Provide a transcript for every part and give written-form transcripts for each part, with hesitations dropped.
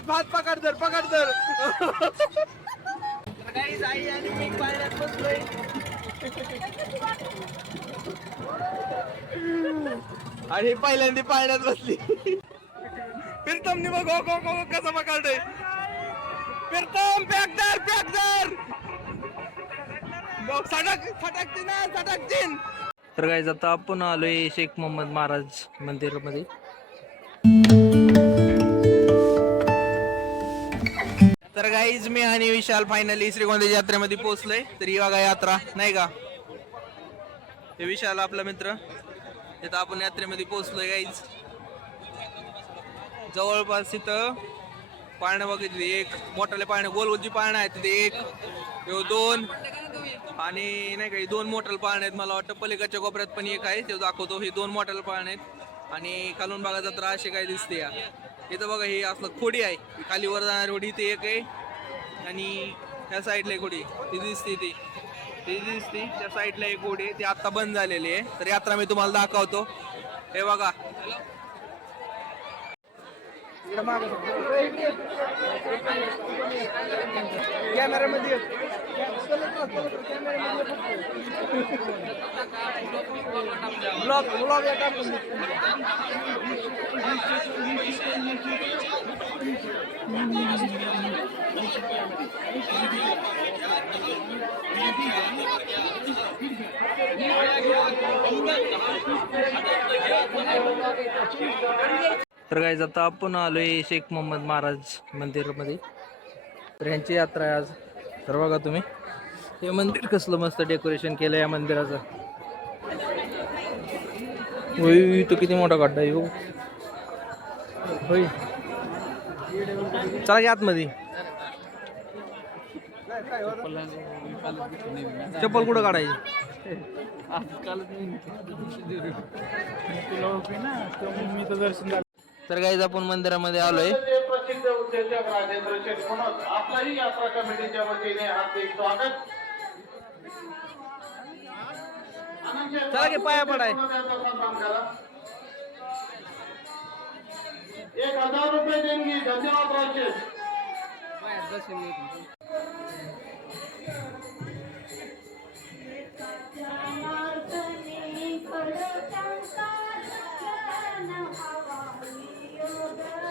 भात पकड धर पकड धर. आणि पहिल्यांदा पाण्यात बसली. प्रीतमने बघ कसं पकडतोय. प्रीतम पॅक सटकते ना सटकतीन. तर काय आता आपण आलोय शेख मोहम्मद महाराज मंदिरामध्ये. तर गाईज मी आणि विशाल फायनली श्रीगोंदा यात्रेमध्ये पोहोचलोय. तर ही बघा यात्रा नाही का, हे विशाल आपला मित्र. तिथं आपण यात्रेमध्ये पोहोचलोय गाईज. जवळपास तिथं पाळणं बघितली, एक मोठाले पाळणे गोलगोलची पाळणं आहेत तिथे, एक दोन आणि नाही का दोन मोठाले पाळणे आहेत. मला वाटतं पलीकडच्या कोपऱ्यात पण एक आहे, ते दाखवतो. हे दोन मोठाले पाळणे आहेत आणि खालून बघा जत्रा अशी काय दिसते या. इथं बघा हे असलं खोडी आहे, खाली वर जाणारी खोडी ते एक आहे आणि त्या साईडला एक खोडी ती दिसते, ती दिसते त्या साईडला एक खोडी आहे, ती आता बंद झालेली आहे. तर यात्रा मी तुम्हाला दाखवतो. हे बघा कॅमेरामध्ये ब्लॉग तर काय आता आपण आलोय शेख मोहम्मद महाराज मंदिरामध्ये. तर ह्यांची यात्रा आहे आज. तर बघा तुम्ही हे मंदिर कसलं मस्त डेकोरेशन केलं या मंदिराचं. होय तो किती मोठा गड्डा आहे हो. होय चला की आतमध्ये. चप्पल कुठं काढायची. तर गाईज आपण मंदिरामध्ये आलोय. प्रसिद्ध उद्योजक राजेंद्र शेठ म्हणून आपलाही यात्रा कमिटीच्या वतीने हार्दिक स्वागत. चला की पाया पडाय. 1000 रुपये देणगी. धन्यवाद राजेश.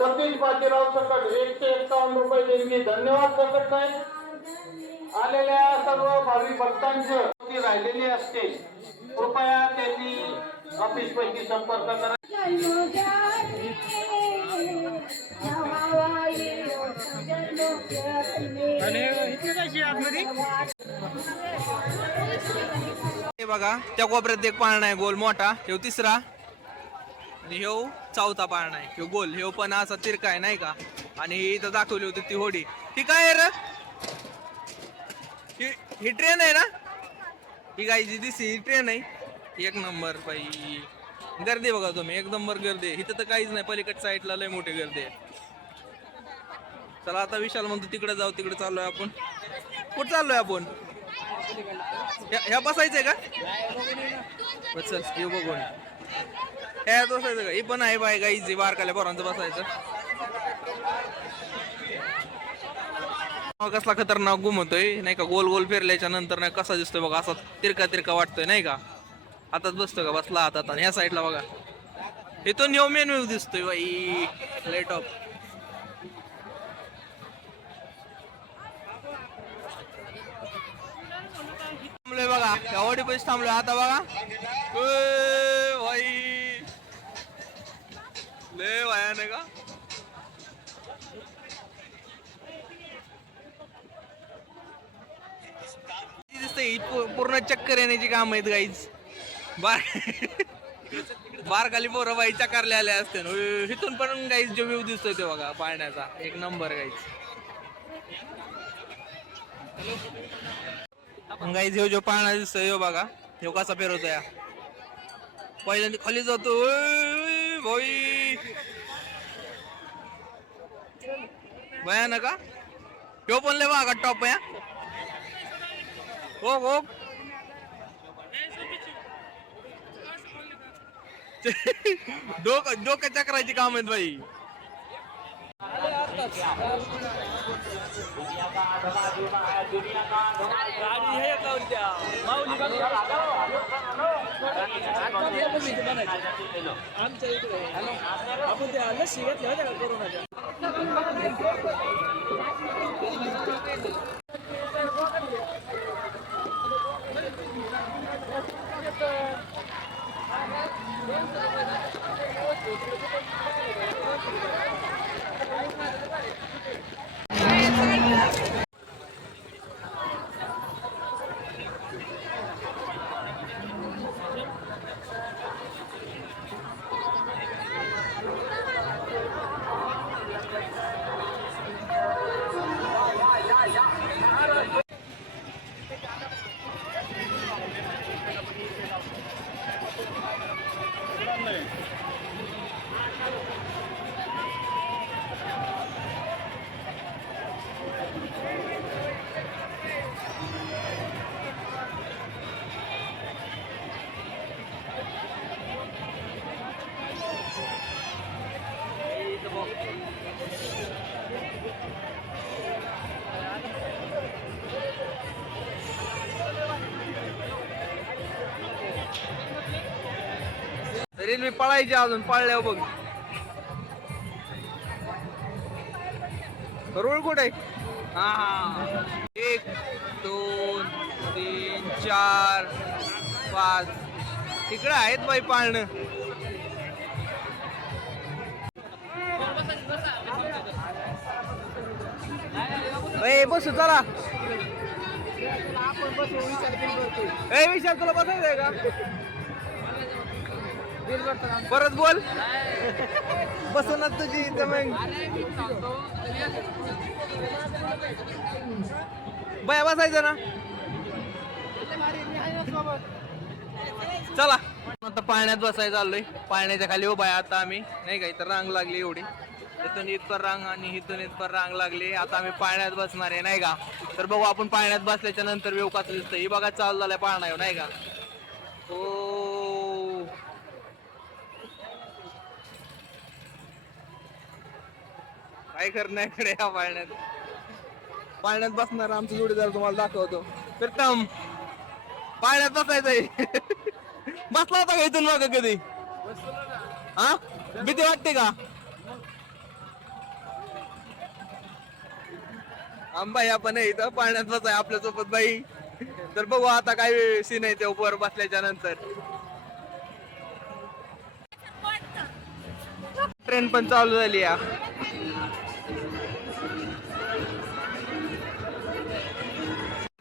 सतीश बाजीराव सकट 151 रुपये देणगी. धन्यवाद सकट साहेब. आलेल्या सर्व भावी भक्तांची राहिलेली असते, कृपया त्यांनी ऑफिस पैकी संपर्क करा. हे बघा त्या कोपऱ्यात एक पाळणा आहे गोल मोठा, ह्यो तिसरा आणि ह्यो चौथा पाळणा आहे. ह्यो गोल, ह्यो पण असा तिरका आहे नाही का. आणि इथं दाखवली होती ती होडी. ही काय आहे रे, ही ट्रेन आहे ना. ही काय जी दिसते ही ट्रेन आहे. एक नंबर बाई. गर्दी बघा तुम्ही, एक नंबर गर्दी. इथं तर काहीच नाही, पलीकडच्या साईडला लय मोठी गर्दी आहे. चला आता विशाल म्हणतो तिकडे जाऊ, तिकडे चाललोय आपण. कुठं चाललोय आपण. ह्या बसायचंय का. चल येऊ बघून. ह्या बसायचं का. ही पण आहे बाय गाईची बारकाल्या पोरांचं बसायचं. कसला खतरनाक घुमतोय नाही का. गोल गोल फिरल्याच्या नंतर नाही कसा दिसतोय बघा, असा तिरका तिरका वाटतोय नाही का. हातात बसतो का, बसला हातात. आणि ह्या साईडला बघा इथून न्यू मेन व्ह्यू दिसतोय बाई. Light of. थांबलोय बघा त्या ओढी पैसे थांबलोय आता बघा. भाई लय वाया नाही का. दिसतंय पूर्ण चक्कर येण्याची काम आहेत गाईज. बारकाली पोरं बाई चक्करले आले असते. इथून पण गाईज जो व्ह्यू दिसतोय ते बघा पाळण्याचा, एक नंबर गाईज. गाईज ह्यो जो पाळणा दिसतोय ह्यो बघा, ह्यो कसा फिरवतोय. पहिल्यांदा खाली जातो भाई, भयानक का. ह्यो पण लय बघा टॉप आहे. हो हो डोकं चक्रायची काम आहेत बाई. आमच्या इकडे आपण त्या लस्सी घेतल्या होत्या का कोरोनाच्या. रेल्वे पळायची अजून पळल्यावर बघ. रोड कुठे आहे? हा 1 2 3 4 5 तिकडे आहेत बाई पाळणं. बसू चला. विशाल तुला बसायचंय का? परत बोल. बसवणार तुझी बाया बसायचं ना. चला आता पाण्यात बसायचं चाललोय. पाण्याच्या खाली उभा आहे आता आम्ही, नाही का. इथं रांग लागली एवढी, इथून इथपर रांग आणि इथून इथपर रांग लागली. आता आम्ही पाण्यात बसणार आहे, नाही का. तर बघू आपण पाण्यात बसल्याच्या नंतर व्यू कसं दिसतं. ही बघा चालू झालाय पाळणा, नाही का. हो काय करण्याकडे या पाण्यात बसणार आमचं जोडीदार तुम्हाला दाखवतो. प्रथम पाण्यात बसायचंय. बसला होता का इथून बघा कधी? हा भीती वाटते का? आंबाई आपण इथं पाण्यात बसाय आपल्यासोबत बाई. तर बघू आता काय सीन आहे ते वर बसल्याच्या नंतर. ट्रेन पण चालू झाली या.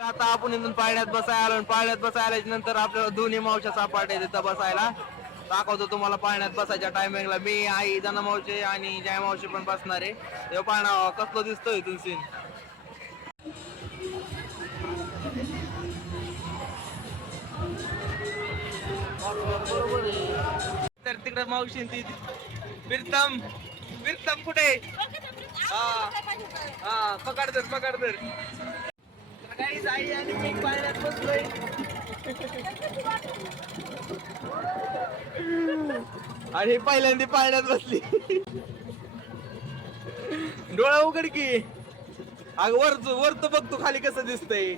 आता आपण इथून पाण्यात बसायला आलो. पाण्यात बसायला आल्याच्या नंतर आपल्याला दोन्ही मावश्या सापाट आहे तिथं बसायला. दाखवतो तुम्हाला पाण्यात बसायच्या टायमिंगला. मी आई जना मावशी आणि जया मावशी पण बसणार आहे. तेव्हा पाहणं कसलं दिसतोय इथून सीन. तर तिकडे मावशी ती प्रीतम कुठे? हा पकड तर काही आई आणि मी पाण्यात बसलोय. आणि पहिल्यांदा पाण्यात बसली. डोळा उघड की. अग वरच बघतो खाली कसं दिसतंय.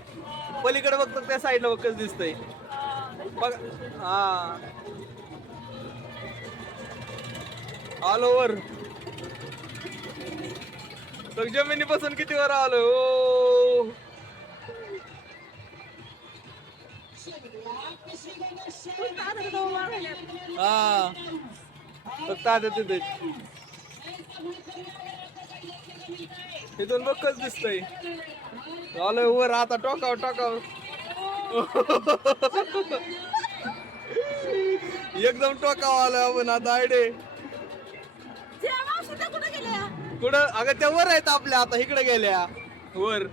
पलीकडे बघतो त्या साईडला बघ कसं दिसतंय. बघ हा ऑल ओव्हर. जमिनीपासून किती वर आलो. हा फक्त आता तिथे तिथून बघ कसं दिसतंय. आलोय वर आता. टोकाव एकदम टोकाव आलोय आपण आता. आयडे कुठं? अगं त्या वर आहेत आपल्या. आता इकडे गेल्या वर.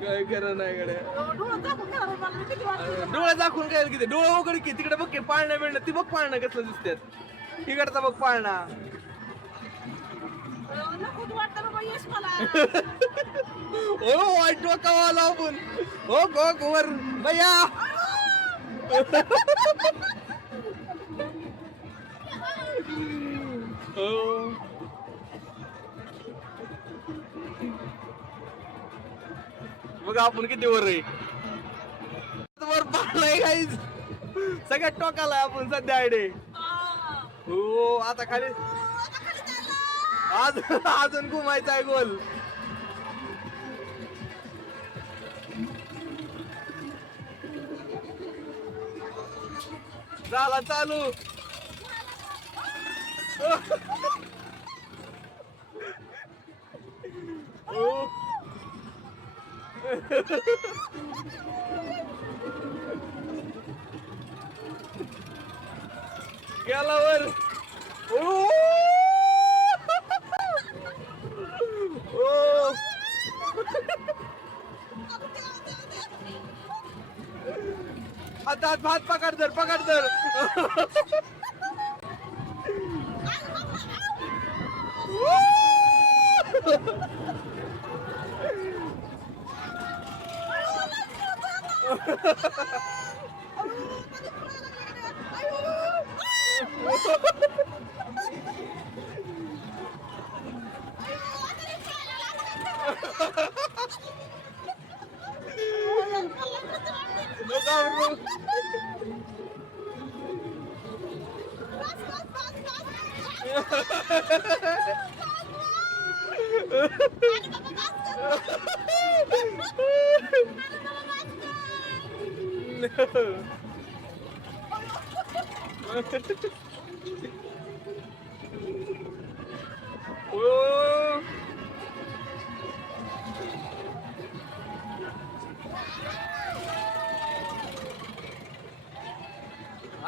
काय करा नाही गड्या. डोळा दाखवून काय किती. डोळा उघड की. तिकडे बघ की पाळणा मिळणं. ती बघ पाळणं कसलं दिसतात. तिकडचा बघ पाळणा. नकोच वाटतं बाबा यश मला. ओ वाईट डोकावाला आपण हो गो गोवर भैया हो. बघा आपण किती वर आहे वर पाडलाय गाईज सगळ्यात टोकाला आहे आपण सध्या आयडे हो आता खाली आज अजून घुमायचा आहे गोल झाला चालू हो. गेला वर ओ ओ हातात भात पकड धर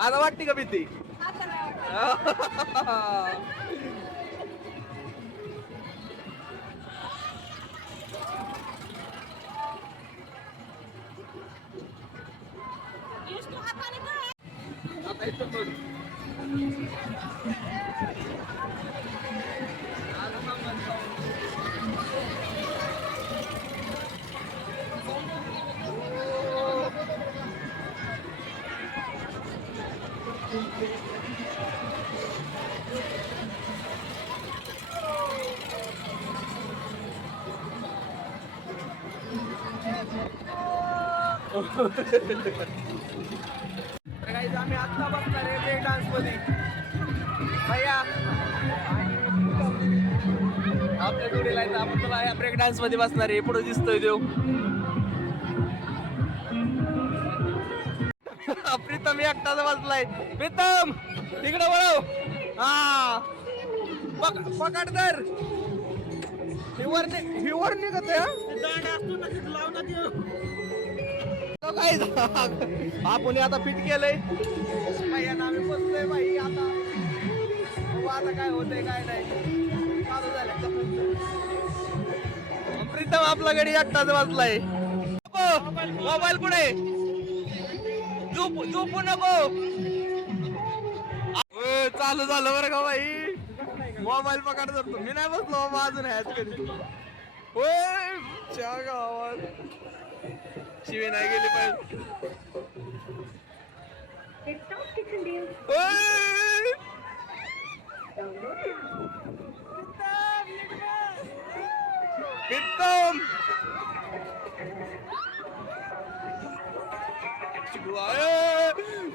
आता वाटते का भीती यश तू हाताने कर. आता इथं बघ गाईज आम्ही आत्ता बसणार आहे ब्रेक डान्स मध्ये भैया आपल्या जोडीला आहे आपण तुला या ब्रेक डान्स मध्ये बसणार आहे पुढे दिसतोय देव प्रीतम एकटाच बसलाय प्रीतम तिकडे वळव हा पकड तर हिवर निघत आहे आपण आता फिट केलंय आम्ही बसलोय बाई आता आता काय होतंय काय नाही चालू झालं प्रीतम आपला गडी एकटाच वाजलाय मोबाईल कुठे झोपू नको चालू झालं बरं का बाई मोबाईल पकड धरतो मी नाही बसलो बाबा अजून ह्याच कधी होय च्या गावात शिवे नाही गेली पाहिजे प्रीतम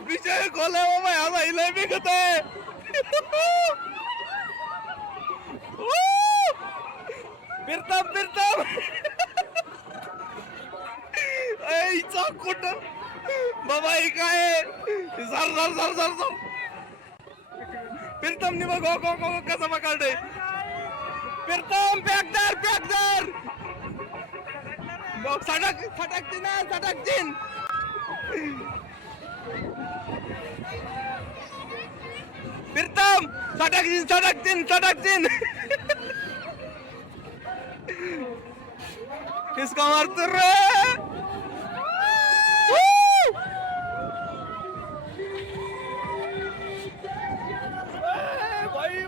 विजय खोला बाबा ह्याला इलाय बिकत आहे प्रीतम कुठ बाबा हे काय झर प्रीतम नि बघ कसं पकडतंय प्रीतम पॅकदार सटकती ना सटकतीन प्रीतम सटकतीन किसका मारतो रे भाई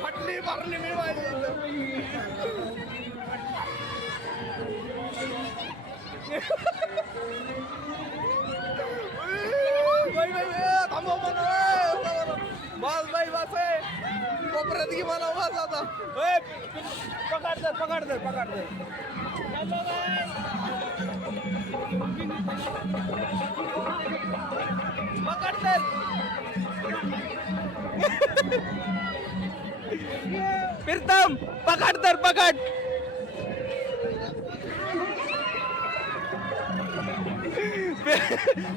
फाटली मारली मी बस बाई बस कोपऱ्यात घे मला बस आता पकड दे प्रीतम पकड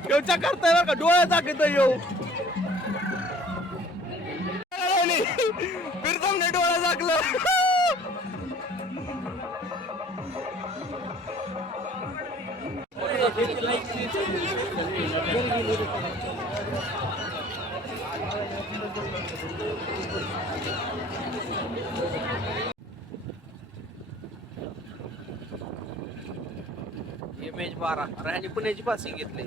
येऊच्या करताय बरं का डोळ्या दाखवतोय येऊ प्रीतमने डोळा दाखलं MH12 आणि पुण्याची पासिंग घेतली